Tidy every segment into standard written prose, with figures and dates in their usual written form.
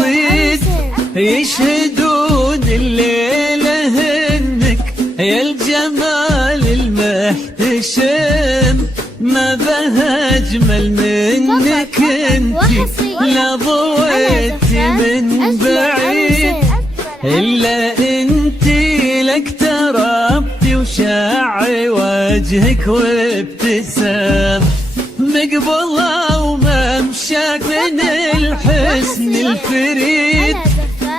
قصيد يشهدون الليلة انك يا الجمال المحتشم، ما به أجمل منك انتي لا ضويت من بعيد، إلا انتي لك تربتي وشع وجهك وابتسام، مقبضة وممشاك من الحسن الفريد،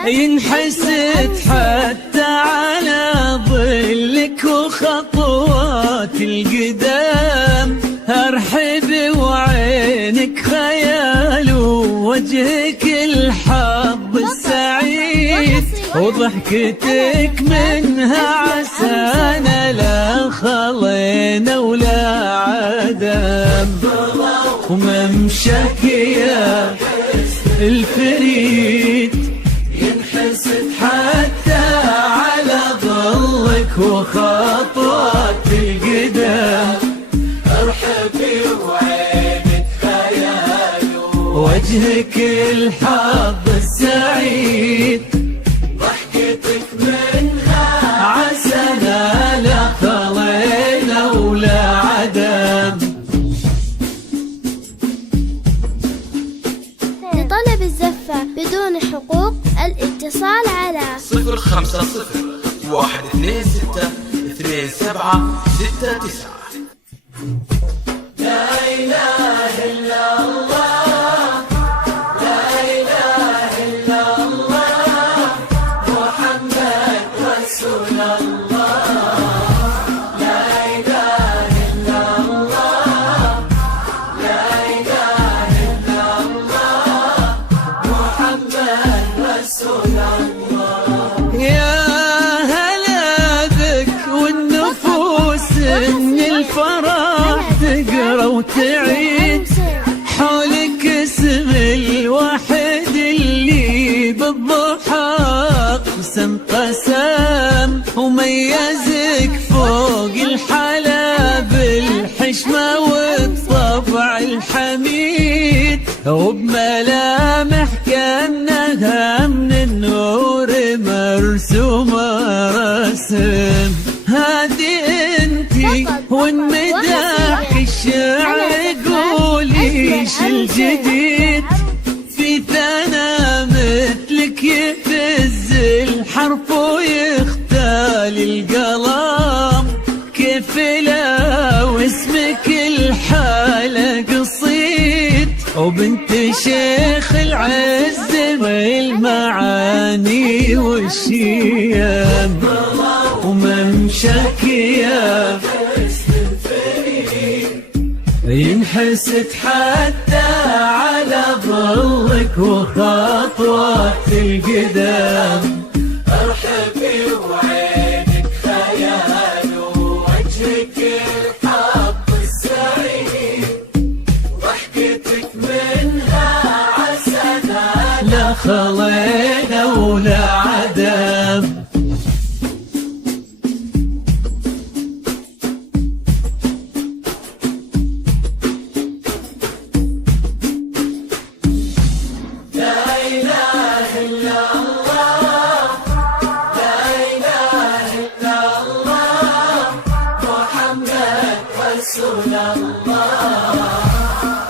ينحسد حتى على ظلك وخطوات القدام، ارحب وعينك خيال ووجهك الحظ السعيد، وضحكتك منها عسانا لا خلينا ولا عدم، وممشاك يا الفريد ينحسد حتى على ظلك وخطوات القدام، ارحبي وعينك خيال وجهك الحظ السعيد، ضحكتك منها عسنا لا خلينا ولا عدم. لطلب الزفة بدون حقوق الاتصال على 050-126-2769. لا إله إلا الله، لا إله إلا الله، محمد رسول الله، لا إله إلا الله، لا إله إلا الله، محمد رسول الله. يا هلا بك والنفوس ان الفرح تقرا وتعيد، حولك اسم الواحد اللي بالضحى قسم قسم، وميزك فوق الحلا بالحشمة والطبع الحميد، وبملامح كأنها من النور مرسومة رسم، هادي انتي والمداح الشعر قوليش الجديد، في ثنا مثلك يفز الحرف ويختال القلم، كيف لا واسمك الحالة قصيد، وبنت شيخ العز والمعاني والشيم، وممشاك يا ينحسد حتى على ظلك وخطوات القدام، ارحبي وعينك خيال ووجهك الحظ السعيد، ضحكتك منها عسنا لا خلينا ولا عدم. رسول الله،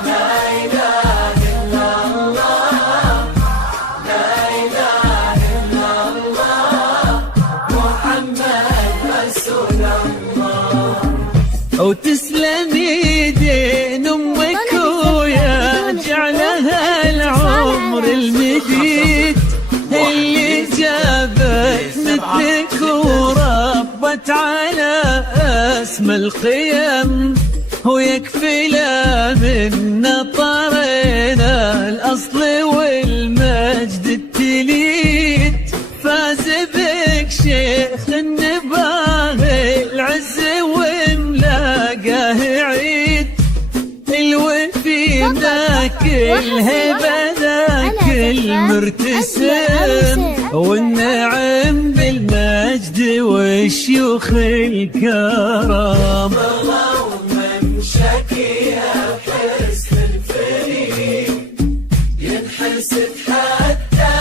لا إله إلا الله، لا إله إلا الله، محمد رسول الله. وتسلمي دين أمك ويرجعلها العمر المديد، اللي جابت مثلك وربت على اسم القيم، ويكفي لا منا طرينا الأصل والمجد التليد، فاز بك شيخ النباغي العز وملاقاه عيد، الوفي ذاك الهبة ذاك المرتسم، والنعم بالمجد والشيوخ الكرام، وممشاك يا حسن الفريد ينحسد حتى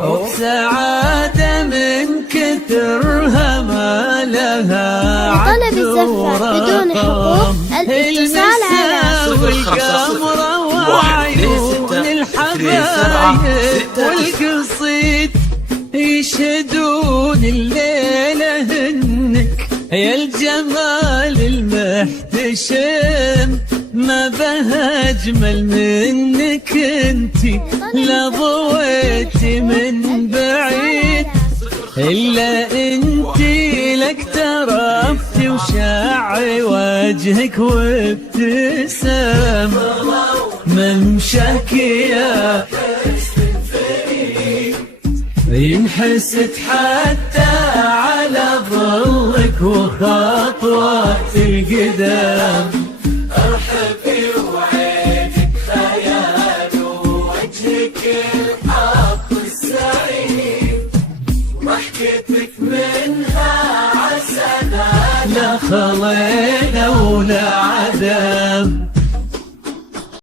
وسعادة من كثرها ما لها وطلب الزفة بدون حقوق الاتصال على والقمرة وعيون الحبايب والقصيد يشهدون الليلة هنك يا الجمال المحتشم، ما بها أجمل منك انتي، لا ضويتي من بعيد إلا انتي لك ترفتي وشاعي وجهك وابتسام، ممشاك يا ينحسد حتى على ظلك وخطوات القدام، ارحبي وعينك خيال ووجهك الحق السعيد، ضحكتك منها عسل لا خلينا ولا